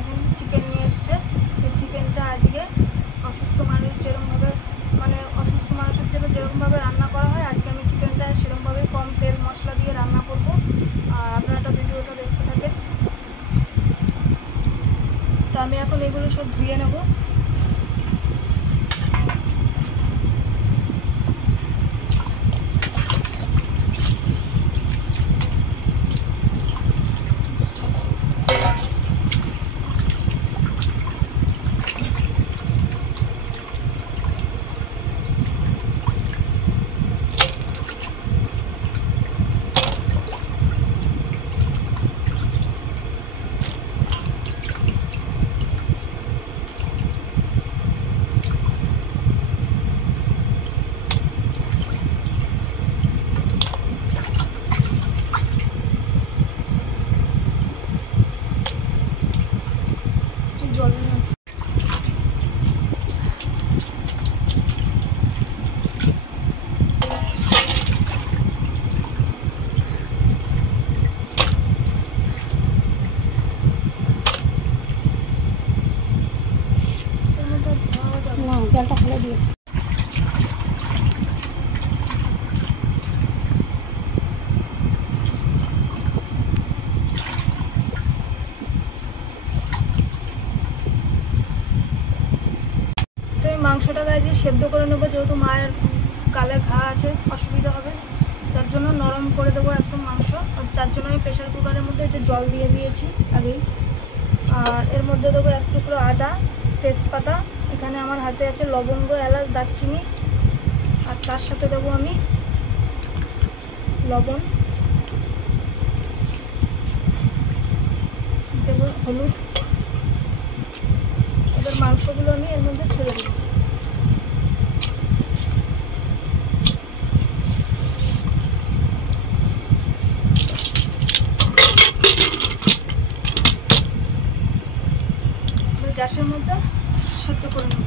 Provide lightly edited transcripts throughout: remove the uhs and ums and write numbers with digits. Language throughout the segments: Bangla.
দেখেন চিকেন নিয়ে এসছে। এই চিকেনটা আজকে অসুস্থ মানুষ যেরকমভাবে মানে অসুস্থ মানুষের জন্য যেরকমভাবে রান্না করা হয় আজকে আমি চিকেনটা সেরকমভাবে কম তেল মশলা দিয়ে রান্না করব। আর আপনারা একটা ভিডিওটা দেখতে থাকেন। তো আমি এখন এগুলো সব ধুয়ে নেব। জলটা ফেলে দিয়েছি। মাংসটাকে আজকে সেদ্ধ করে নেবো, যেহেতু মায়ের গালে ঘা আছে অসুবিধা হবে, তার জন্য নরম করে দেবো একদম মাংস। আর যার জন্য আমি প্রেশার কুকারের মধ্যে যে জল দিয়ে দিয়েছি আগেই। আর এর মধ্যে দেবো এক টুকরো আদা, তেজপাতা, এখানে আমার হাতে আছে লবঙ্গ, এলাচ, দারচিনি, আর তার সাথে দেবো আমি লবণ, দেবো হলুদ। এবার মাংসগুলো আমি এর মধ্যে ছেড়ে দেবো। গ্যাসের মধ্যে সেদ্ধ করে নেব।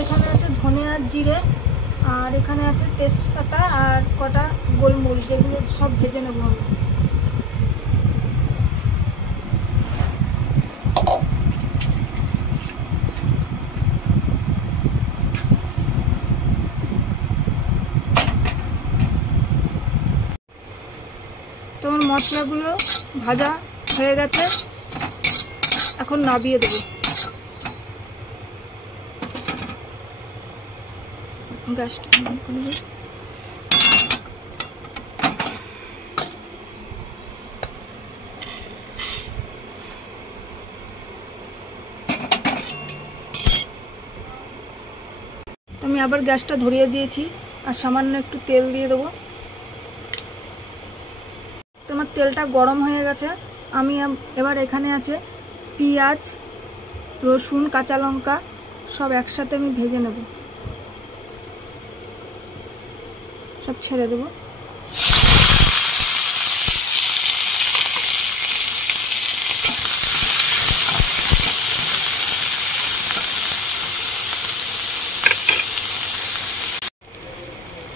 এখানে আছে ধনে আর জিরে, আর এখানে আছে তেজপাতা আর কটা গোলমরিচ, যেগুলো সব ভেজে নেব আমি। তোমার মশলাগুলো ভাজা হয়ে গেছে, এখন নাবিয়ে দেবো। গ্যাসটা অন করে দিই। আমি আবার গ্যাসটা ধরিয়ে দিয়েছি আর সামান্য একটু তেল দিয়ে দেবো। তোমার তেলটা গরম হয়ে গেছে। আমি এবার এখানে আছে পেঁয়াজ, রসুন, কাঁচা লঙ্কা সব একসাথে আমি ভেজে নেব। সব ছেড়ে দেবো।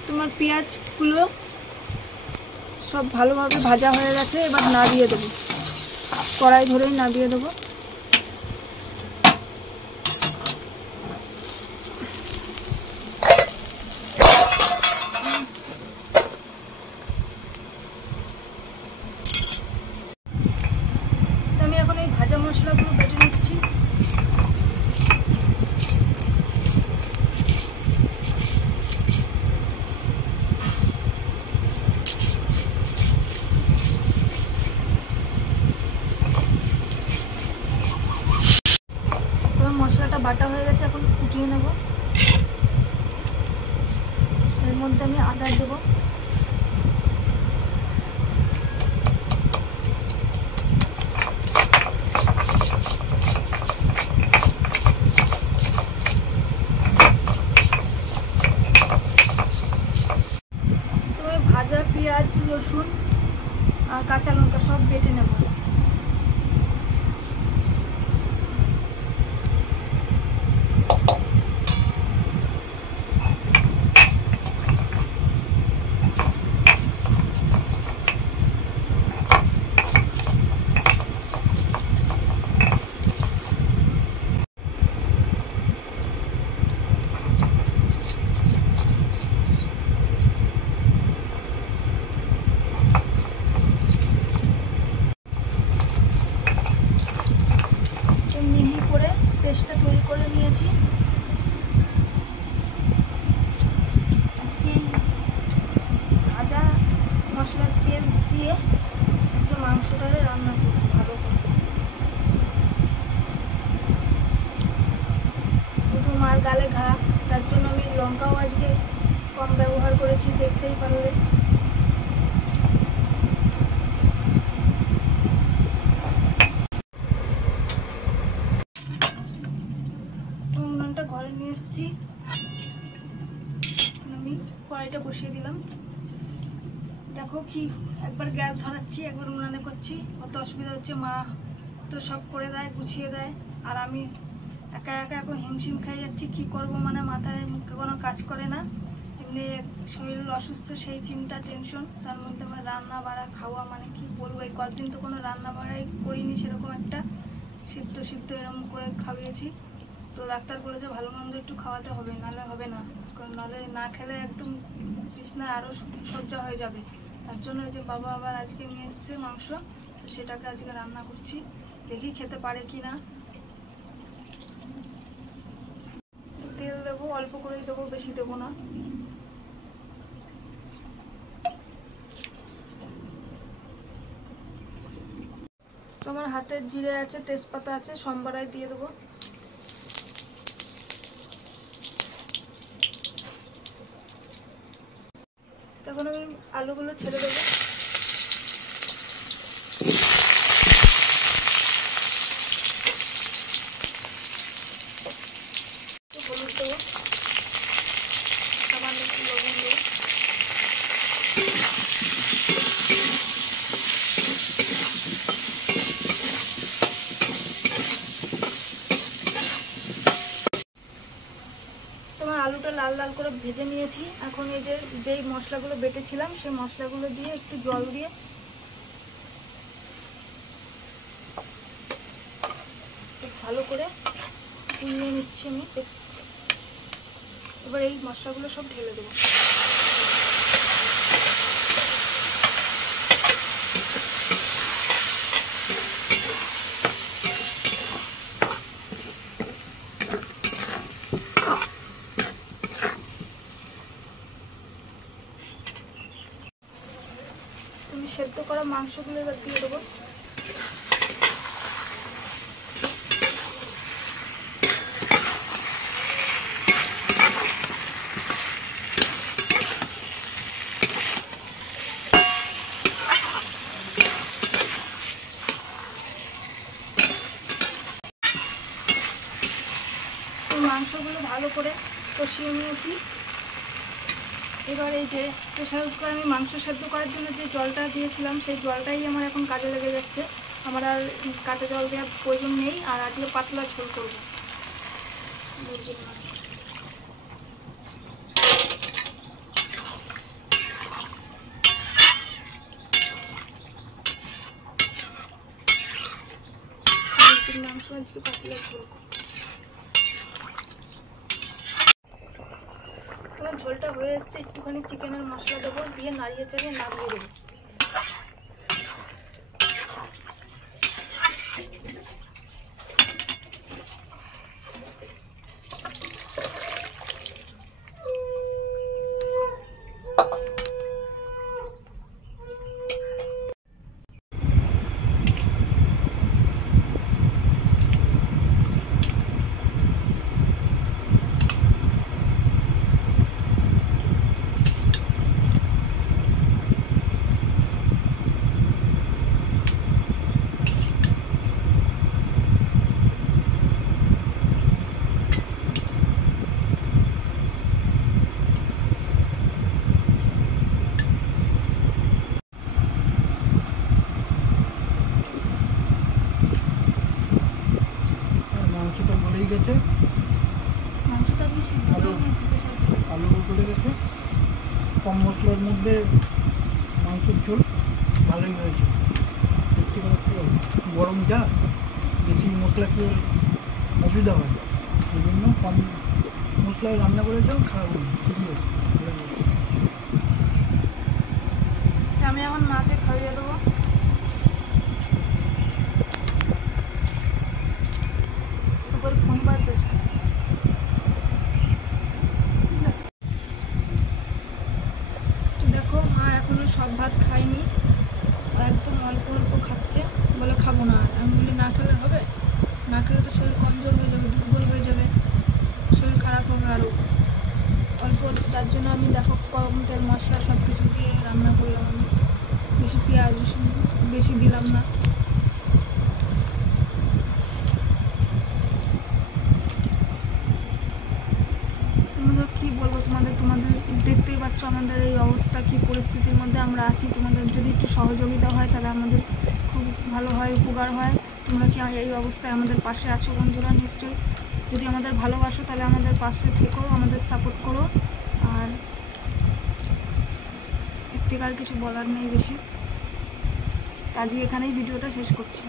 তোমার পেঁয়াজগুলো সব ভালোভাবে ভাজা হয়ে গেছে, এবার নাবিয়ে দেবো। কড়াই ধরেই নাবিয়ে দেবো। তো আমি এখন এই ভাজা মশলাগুলো বেটে নিচ্ছি। মশলাটা বাটা হয়ে গেছে, এখন ফুটিয়ে নেব। এর মধ্যে আমি আদা দেবো, ভাজা পেঁয়াজ, রসুন আর কাঁচা লঙ্কা সব বেটে নেব। পেস্টটা তৈরি করে নিয়েছি। আজকে ভাজা মশলার পেস্ট দিয়ে আজকে মাংসটারে রান্না করব ভালো করে। প্রথম আর গালে ঘা, তার জন্য আমি লঙ্কাও আজকে কম ব্যবহার করেছি, দেখতেই পারলে। উনুনটা ঘরে নিয়ে এসেছি, আমি কড়াইটা বসিয়ে দিলাম। দেখো কি একবার গ্যাস ধরাচ্ছি, একবার উনানে করছি, কত অসুবিধা হচ্ছে। মা তো সব করে দেয়, গুছিয়ে দেয়, আর আমি একা একা এখন হিমশিম খেয়ে যাচ্ছি। কি করব, মানে মাথায় মুখে কোনো কাজ করে না। এমনি শরীর অসুস্থ, সেই চিন্তা টেনশন, তার মধ্যে আমার রান্না বাড়া খাওয়া, মানে কি বলবো, এই কদিন তো কোনো রান্না বাড়াই করিনি সেরকম একটা। সিদ্ধ সিদ্ধ এরকম করে খাওয়িয়েছি। তো ডাক্তার বলেছে ভালো মন্দ একটু খাওয়াতে হবে, নাহলে হবে না, কারণ নাহলে না খেলে একদম বিছনায় আরও সজ্জা হয়ে যাবে। তার জন্য ওই যে বাবা আবার আজকে নিয়ে এসছে মাংস, তো সেটাকে আজকে রান্না করছি, দেখি খেতে পারে কি না। তেল দেবো, অল্প করেই দেবো, বেশি দেবো না। তোমার হাতে জিরে আছে, তেজপাতা আছে, সম্বারাই দিয়ে দেবো। তখন আমি আলুগুলো ছেড়ে দেবো। হলুদ দেবো, সামান্য একটু লবণ দেবো। তোমার আলুটা লাল লাল করে ভেজে নিয়েছি। এখন এই যে যেই মশলাগুলো বেটেছিলাম সেই মশলাগুলো দিয়ে একটু জল দিয়ে ভালো করে নিয়ে নিচ্ছি আমি। এবার এই মশলাগুলো সব ঢেলে দেবো। তুমি সেদ্ধ করা মাংসগুলো এবার দিয়ে দেবো। মাংসগুলো ভালো করে কষিয়ে নিয়েছি। এবার এই যে প্রেশার কুকারে আমি মাংস সেদ্ধ করার জন্য যে জলটা দিয়েছিলাম সেই জলটাই আমার এখন কাজে লেগে যাচ্ছে। আমার আর কাঁচা জল দেওয়ার প্রয়োজন নেই, আর আজকে পাতলা ঝোল করবো। মাংস আজকে পাতলা ঝোল। আমার ঝোলটা হয়ে এসছে, একটুখানি চিকেনের মশলা দেবো, দিয়ে নাড়িয়ে চাড়িয়ে নামিয়ে দেবো। গেছে, মাংসটা দিয়ে সিদ্ধ করে নিয়েছি প্রেশার কুকারে। আলু গলে গেছে, কম মশলার মধ্যে মাংসের ঝোল ভালোই হয়েছে। সত্যি কথা কি বলবো, গরম যা, বেশি মশলা খেয়ে অসুবিধা হয়, সেই জন্য কম মশলায় রান্না করেছেও খারাপ হয়নি, ঠিকই হয়েছে। আমি এখন মাকে খাইয়ে দেবো। ফোন গেছে। তো দেখো মা এখনো সব ভাত খায়নি, একদম অল্প অল্প খাচ্ছে, বলে খাবো না। আমি বলি না খেলে হবে, না খেলে তো শরীর কমজোর হয়ে যাবে, দুর্বল হয়ে যাবে, শরীর খারাপ হবে আরও। অল্প অল্প, তার জন্য আমি দেখো কম তেল মশলা সব কিছু দিয়ে রান্না করলাম। আমি বেশি পেঁয়াজ রসুন বেশি দিলাম না। তোমাদের কী বলবো, তোমাদের দেখতেই পাচ্ছ আমাদের এই অবস্থা, কী পরিস্থিতির মধ্যে আমরা আছি। তোমাদের যদি একটু সহযোগিতা হয় তাহলে আমাদের খুব ভালো হয়, উপকার হয়। তোমরা কি এই অবস্থায় আমাদের পাশে আছো বন্ধুরা? নিশ্চয়ই যদি আমাদের ভালোবাসো তাহলে আমাদের পাশে থেকো, আমাদের সাপোর্ট করো। আর এর থেকে আর কিছু বলার নেই বেশি। আজকে এখানেই ভিডিওটা শেষ করছি।